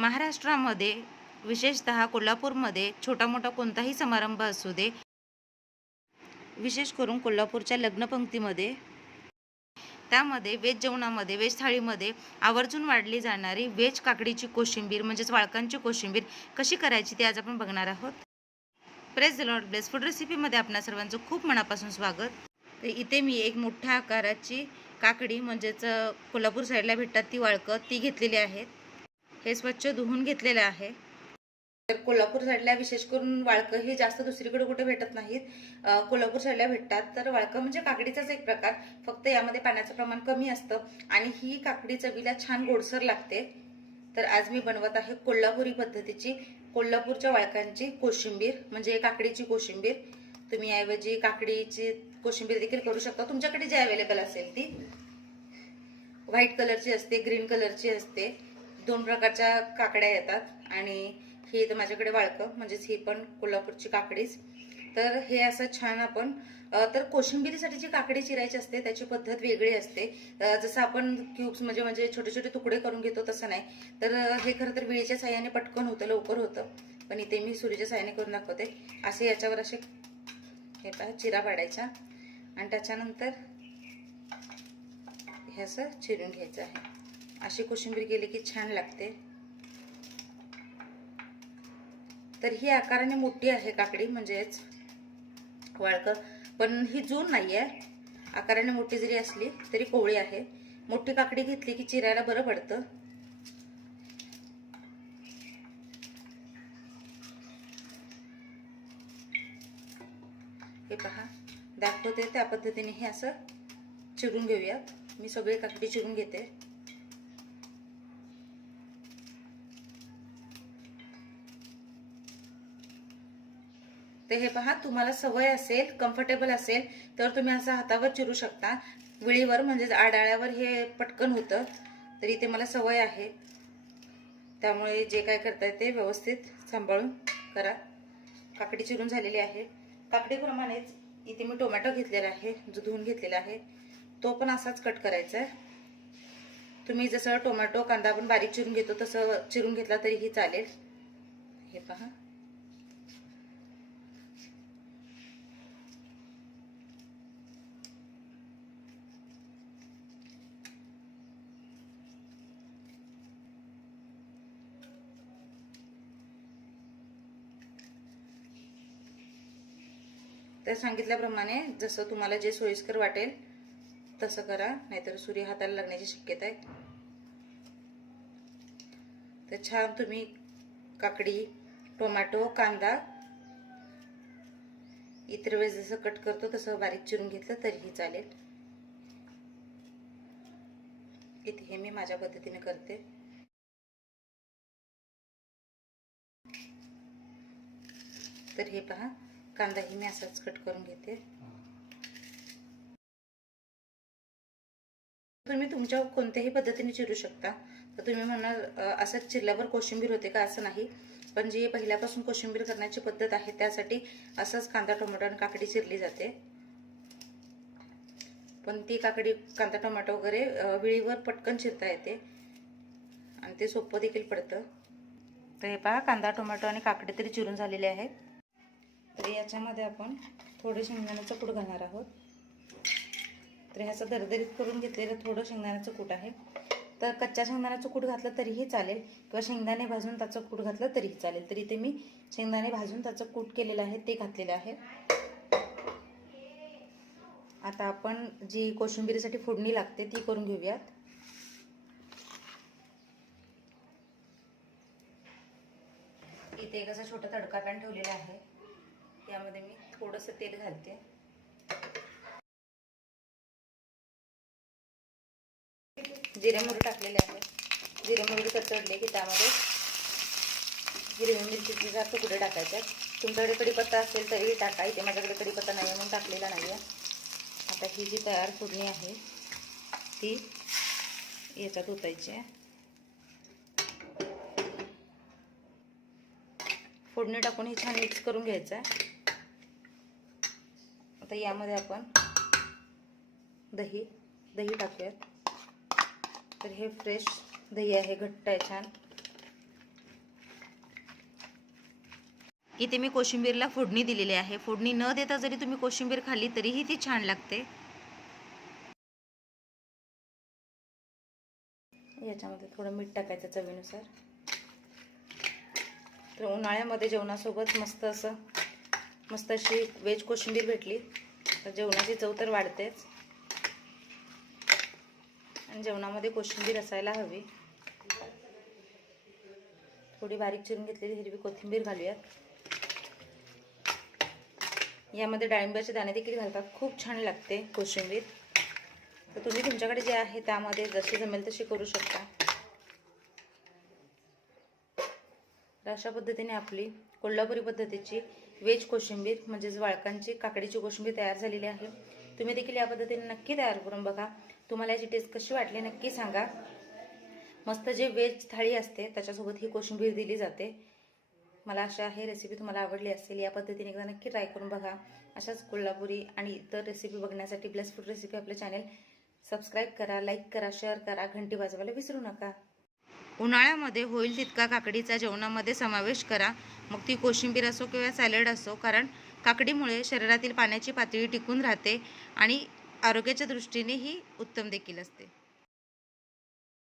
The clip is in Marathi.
महाराष्ट्रामध्ये विशेषतः कोल्हापूरमध्ये छोटा मोठा कोणताही समारंभ असू दे, विशेष करून कोल्हापूरच्या लग्नपंक्तीमध्ये त्यामध्ये व्हेज जेवणामध्ये व्हेज थाळीमध्ये आवर्जून वाढली जाणारी व्हेज काकडीची कोशिंबीर म्हणजेच वाळकांची कोशिंबीर कशी करायची ते आज आपण बघणार आहोत. Praise the Lord. Bless food रेसिपीमध्ये आपणा सर्वांचं खूप मनापासून स्वागत. तर इथे मी एक मोठ्या आकाराची काकडी म्हणजेच कोल्हापूर साईडला भेटतात ती वाळकं ती घेतलेली आहेत. हे स्वच्छ धुवून घेतलेलं आहे. तर कोल्हापूर साईडला विशेष करून वाळकं हे जास्त दुसरीकडे कुठे भेटत नाहीत, कोल्हापूर साईडला भेटतात. तर वाळकं म्हणजे काकडीचाच एक प्रकार, फक्त यामध्ये पाण्याचं प्रमाण कमी असतं आणि ही काकडी चवीला छान गोडसर लागते. तर आज मी बनवत आहे कोल्हापुरी पद्धतीची कोल्हापूरच्या वाळकांची कोशिंबीर म्हणजे काकडीची कोशिंबीर. तुम्ही याऐवजी काकडीची कोशिंबीर देखील करू शकता, तुमच्याकडे जे अवेलेबल असेल ती. व्हाईट कलरची असते, ग्रीन कलरची असते, दोन प्रकारच्या काकड्या येतात आणि ही तर माझ्याकडे वाळकं म्हणजेच ही पण कोल्हापूरची काकडीच. तर हे असं छान आपण तर कोशिंबीरीसाठी जी काकडी चिरायची असते त्याची पद्धत वेगळी असते. जसं आपण क्यूब्स म्हणजे छोटे छोटे तुकडे करून घेतो तसं नाही. तर हे खरं तर विळीच्या साह्याने पटकन होतं, लवकर होतं, पण इथे मी सुरीच्या साह्याने करून दाखवते. असे याच्यावर असे हे पहा चिरा पाडायचा आणि त्याच्यानंतर हे असं चिरून घ्यायचं आहे. अशी कोशिंबीर केली की छान लागते. तर ही आकाराने मोठी आहे काकडी म्हणजेच वाळकं, पण ही जून नाही आहे. आकाराने मोठी जरी असली तरी कोवळी आहे. मोठी काकडी घेतली की चिरायला बरं पडतं. हे पहा दाखवते त्या पद्धतीने हे असं चिरून घेऊयात. मी सगळी काकडी चिरून घेते. तर हे पहा, तुम्हाला सवय असेल, कम्फर्टेबल असेल तर तुम्ही असं हातावर चिरू शकता, विळीवर म्हणजे आडाळ्यावर हे पटकन होतं. तर इथे मला सवय आहे त्यामुळे जे काय करताय ते व्यवस्थित सांभाळून करा. काकडी चिरून झालेली आहे. काकडीप्रमाणेच इथे मी टोमॅटो घेतलेला आहे, जो धुवून घेतलेला आहे, तो पण असाच कट करायचा आहे. तुम्ही जसं टोमॅटो कांदा पण बारीक चिरून घेतो तसं चिरून घेतला तरीही चालेल. हे पहा, तर सांगितल्याप्रमाणे जसं तुम्हाला जे सोयीस्कर वाटेल तसं करा, नाहीतर सुरी हाताला लागण्याची शक्यता आहे. तर छान तुम्ही काकडी, टोमॅटो, कांदा इतर वेळेस जसं कट करतो तसं बारीक चिरून घेतलं तरीही चालेल. इथे हे मी माझ्या पद्धतीने करते. तर हे पहा, कांदाही मी असाच कट करून घेते. तुम्ही तुमच्या कोणत्याही पद्धतीने चिरू शकता. तर तुम्ही म्हणाल असंच चिरल्यावर कोशिंबीर होते का, असं नाही. पण जी पहिल्यापासून कोशिंबीर करण्याची पद्धत आहे त्यासाठी असंच कांदा, टोमॅटो आणि काकडी चिरली जाते. पण ती काकडी, कांदा, टोमॅटो वगैरे विळीवर पटकन चिरता येते आणि ते सोपं देखील पडतं. तर हे पहा, कांदा, टोमॅटो आणि काकडी तरी चिरून झालेले आहेत. तर याच्यामध्ये आपण थोडे शेंगदाण्याचं कूट घालणार आहोत. तर ह्याचं दरदरीत करून घेतलेलं थोडं शेंगदाण्याचं कूट आहे. तर कच्च्या शेंगदाण्याचं कूट घातलं तरीही चालेल किंवा शेंगदाणे भाजून त्याचं कूट घातलं तरीही चालेल. तर इथे मी शेंगदाणे भाजून त्याचं कूट केलेलं आहे ते घातलेलं आहे. आता आपण जी कोशिंबीरीसाठी फोडणी लागते ती करून घेऊयात. इथे एक असा छोटा तडका पॅन ठेवलेला आहे. यामध्ये मी थोडंसं तेल घालते. जिरे मोहरी टाकलेले आहे. जिरे मोहरी कचडले की त्यामध्ये हिरवी मिरचीचे तुकडे टाकायचे. तुमच्याकडे कढीपत्ता असेल तरीही टाका. इथे माझ्याकडे कढीपत्ता नाही म्हणून टाकलेला नाही आहे. आता ही जी तयार फोडणी आहे ती याच्यात ओतायची आहे. फोडणी टाकून ही छान मिक्स करून घ्यायचं आहे. आता यामध्ये आपण दही टाकूयात. तर हे फ्रेश दही आहे, घट्ट आहे छान. इथे मी कोशिंबीरला फोडणी दिलेली आहे. फोडणी न देता जरी तुम्ही कोशिंबीर खाल्ली तरीही ती छान लागते. याच्यामध्ये थोडं मीठ टाकायचं चवीनुसार. तर उन्हाळ्यामध्ये जेवणासोबत मस्त अशी व्हेज कोशिंबीर भेटली तर जेवणाची चव तर वाढतेच. आणि जेवणामध्ये कोशिंबीर असायला हवी. थोडी बारीक चिरून घेतलेली हिरवी कोथिंबीर घालूयात. यामध्ये डाळिंबाचे दाणे देखील घालतात. खूप छान लागते कोशिंबीर. तर तुम्ही तुमच्याकडे जे आहे त्यामध्ये जशी जमेल तशी करू शकता. तर अशा पद्धतीने आपली कोल्हापुरी पद्धतीची व्हेज कोशिंबीर म्हणजेच वाळकांची काकडीची कोशिंबीर तयार झालेली आहे. तुम्ही देखील या पद्धतीने नक्की तयार करून बघा. तुम्हाला याची टेस्ट कशी वाटली नक्की सांगा. मस्त जे व्हेज थाळी असते त्याच्यासोबत ही कोशिंबीर दिली जाते. मला आशा आहे रेसिपी तुम्हाला आवडली असेल. या पद्धतीने एकदा नक्की ट्राय करून बघा. अशाच कोल्हापुरी आणि इतर रेसिपी बघण्यासाठी ब्लेस फूड रेसिपी आपले चॅनल सबस्क्राईब करा, लाईक करा, शेअर करा, घंटी वाजवायला विसरू नका. उन्हाळ्यामध्ये होईल तितका काकडीचा जेवणामध्ये समावेश करा. मग ती कोशिंबीर असो किंवा सॅलड असो, कारण काकडीमुळे शरीरातील पाण्याची पातळी टिकून राहते आणि आरोग्याच्या दृष्टीनेही उत्तम देखील असते.